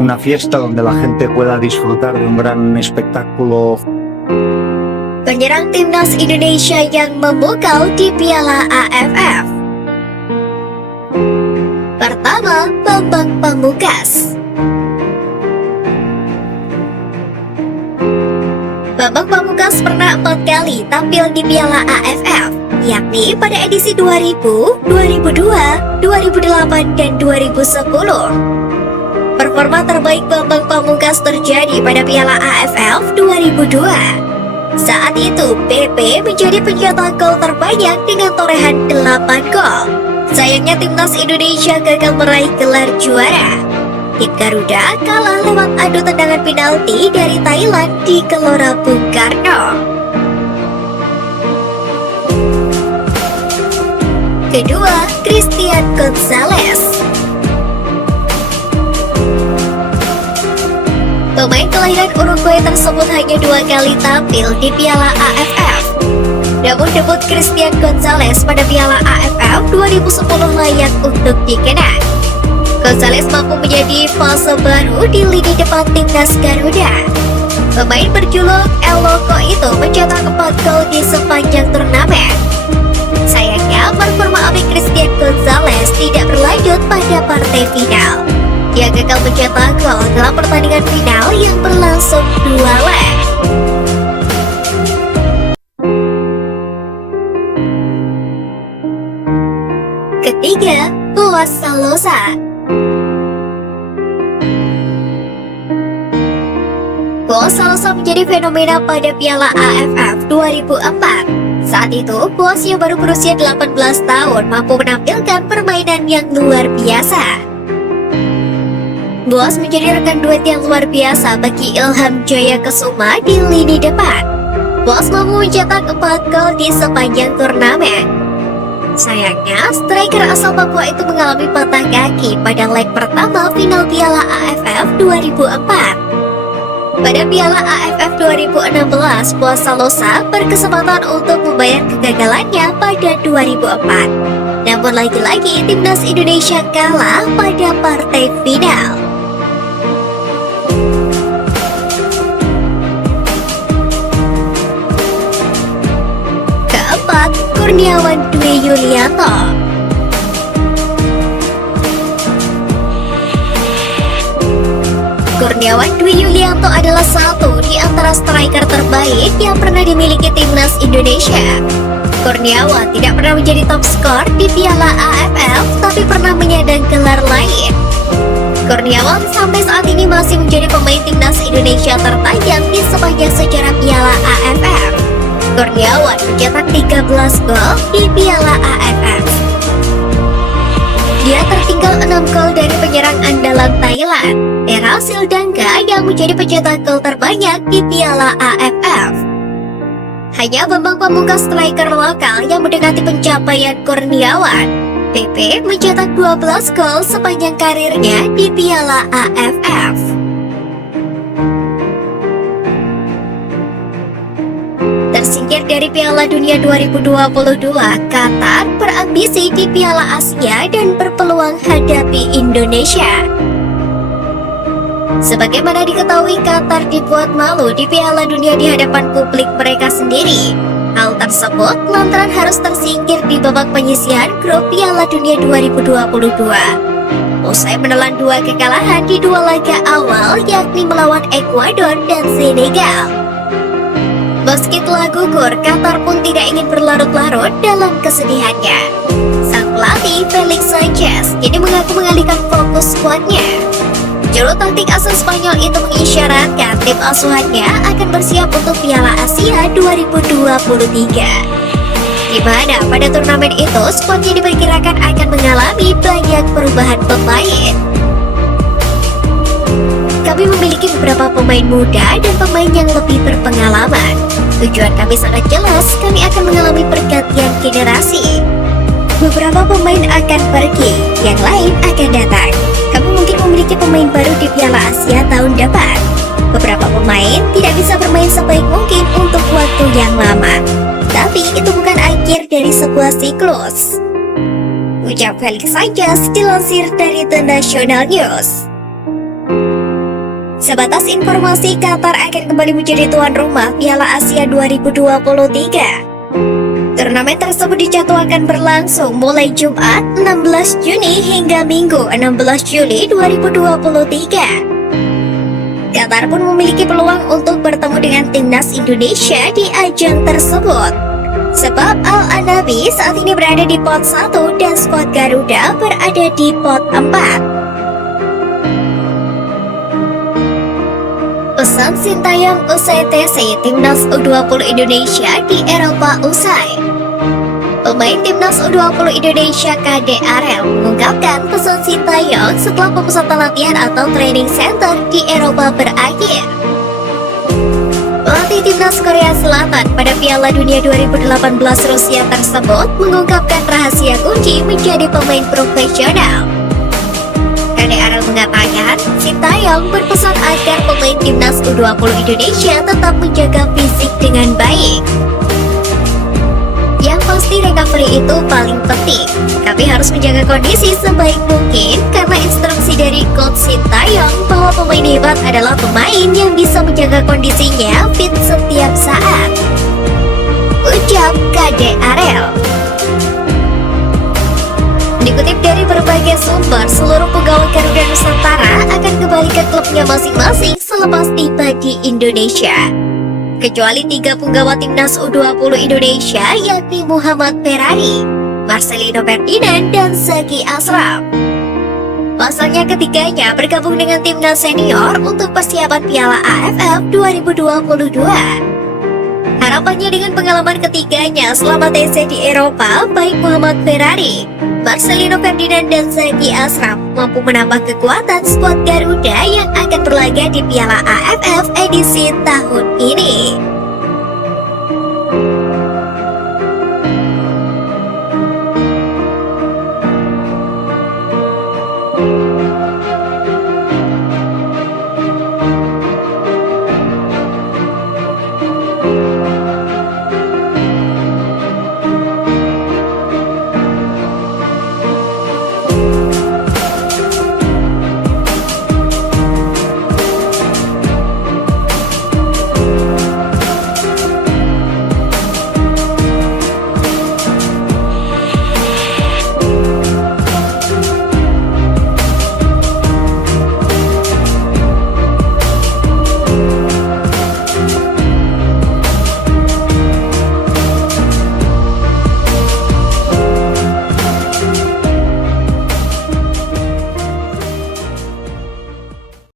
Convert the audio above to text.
Una fiesta donde la gente pueda disfrutar de un gran espectáculo. Penyerang timnas Indonesia yang memukau di Piala AFF. Pertama, Bambang Pamungkas. Bambang Pamungkas pernah 4 kali tampil di Piala AFF, yakni pada edisi 2000, 2002, 2008, dan 2010. Performa terbaik Bambang Pamungkas terjadi pada Piala AFF 2002. Saat itu, PP menjadi pencetak gol terbanyak dengan torehan 8 gol. Sayangnya timnas Indonesia gagal meraih gelar juara. Tim Garuda kalah lewat adu tendangan penalti dari Thailand di Gelora Bung Karno. Kedua, Christian Gonzalez. Pemain kelahiran Uruguay tersebut hanya 2 kali tampil di Piala AFF. Namun debut Christian Gonzalez pada Piala AFF 2010 layak untuk dikenang. Gonzalez mampu menjadi fase baru di lini depan timnas Garuda. Pemain berjuluk El Loco itu mencetak 4 gol di sepanjang turnamen. Sayangnya, performa apik Christian Gonzalez tidak berlanjut pada partai final. Ia gagal mencetak gol dalam pertandingan final yang berlangsung 2 leg. Ketiga, Boaz Salosa. Boaz Salosa menjadi fenomena pada Piala AFF 2004. Saat itu, Boaz yang baru berusia 18 tahun mampu menampilkan permainan yang luar biasa. Boaz menjadi rekan duet yang luar biasa bagi Ilham Jaya Kesuma di lini depan. Boaz mampu mencetak 4 gol di sepanjang turnamen. Sayangnya, striker asal Papua itu mengalami patah kaki pada leg pertama final Piala AFF 2004. Pada Piala AFF 2016, Boaz Salosa berkesempatan untuk membayar kegagalannya pada 2004. Namun lagi-lagi timnas Indonesia kalah pada partai final. Keempat, Kurniawan Dwi Yulianto. Kurniawan Dwi Yulianto adalah satu di antara striker terbaik yang pernah dimiliki timnas Indonesia. Kurniawan tidak pernah menjadi top skor di Piala AFF, tapi pernah menyandang gelar lain. Kurniawan sampai saat ini masih menjadi pemain timnas Indonesia terpanjang di sepanjang sejarah Piala AFF. Kurniawan mencetak 13 gol di Piala AFF. Dia tertinggal 6 gol dari penyerang andalan Thailand, Tera Sildangga, yang menjadi pencetak gol terbanyak di Piala AFF. Hanya Bambang Pamungkas, striker lokal, yang mendekati pencapaian Kurniawan. PP mencetak 12 gol sepanjang karirnya di Piala AFF. Tersingkir dari Piala Dunia 2022, Qatar berambisi di Piala Asia dan berpeluang hadapi Indonesia. Sebagaimana diketahui, Qatar dibuat malu di Piala Dunia di hadapan publik mereka sendiri. Hal tersebut lantaran harus tersingkir di babak penyisihan grup Piala Dunia 2022. Usai menelan 2 kekalahan di 2 laga awal, yakni melawan Ekuador dan Senegal. Meski telah gugur, Qatar pun tidak ingin berlarut-larut dalam kesedihannya. Sang pelatih Felix Sanchez kini mengaku mengalihkan fokus skuadnya. Juru taktik asal Spanyol itu mengisyaratkan tim asuhannya akan bersiap untuk Piala Asia 2023. Di mana pada turnamen itu skuadnya diperkirakan akan mengalami banyak perubahan pemain. Kami memiliki beberapa pemain muda dan pemain yang lebih berpengalaman. Tujuan kami sangat jelas, kami akan mengalami pergantian generasi. Beberapa pemain akan pergi, yang lain akan datang. Kami mungkin memiliki pemain baru di Piala Asia tahun depan. Beberapa pemain tidak bisa bermain sebaik mungkin untuk waktu yang lama. Tapi itu bukan akhir dari sebuah siklus. ucap Felix Sanchez dilansir dari The National News. Sebatas informasi, Qatar akan kembali menjadi tuan rumah Piala Asia 2023. Turnamen tersebut dijadwalkan berlangsung mulai Jumat 16 Juni hingga Minggu 16 Juli 2023. Qatar pun memiliki peluang untuk bertemu dengan timnas Indonesia di ajang tersebut. Sebab Al-Anabi saat ini berada di pot 1 dan skuad Garuda berada di pot 4. Pesan Sintayong usai TC Timnas U20 Indonesia di Eropa usai. Pemain Timnas U20 Indonesia KD Arel mengungkapkan pesan Sintayong setelah pemusatan latihan atau training center di Eropa berakhir. Pelatih Timnas Korea Selatan pada Piala Dunia 2018 Rusia tersebut mengungkapkan rahasia kunci menjadi pemain profesional. KD Arel mengatakan, Sintayong berpesan agar pemain Timnas U20 Indonesia tetap menjaga fisik dengan baik. Yang pasti recovery itu paling penting. Kami harus menjaga kondisi sebaik mungkin karena instruksi dari Coach Sintayong bahwa pemain hebat adalah pemain yang bisa menjaga kondisinya fit setiap saat. Ucap KD Arel. Dikutip dari berbagai sumber, seluruh pegawai Garuda Nusantara akan kembali ke klubnya masing-masing selepas tiba di Indonesia. Kecuali 3 penggawa Timnas U20 Indonesia yakni Muhammad Ferrari, Marcelino Ferdinand, dan Zaki Ashraf. Pasalnya ketiganya bergabung dengan Timnas Senior untuk persiapan Piala AFF 2022. Harapannya dengan pengalaman ketiganya selama TC di Eropa, baik Muhammad Ferrari, Marcelino Ferdinand, dan Zaki Ashraf mampu menambah kekuatan skuad Garuda yang akan berlaga di Piala AFF edisi tahun ini.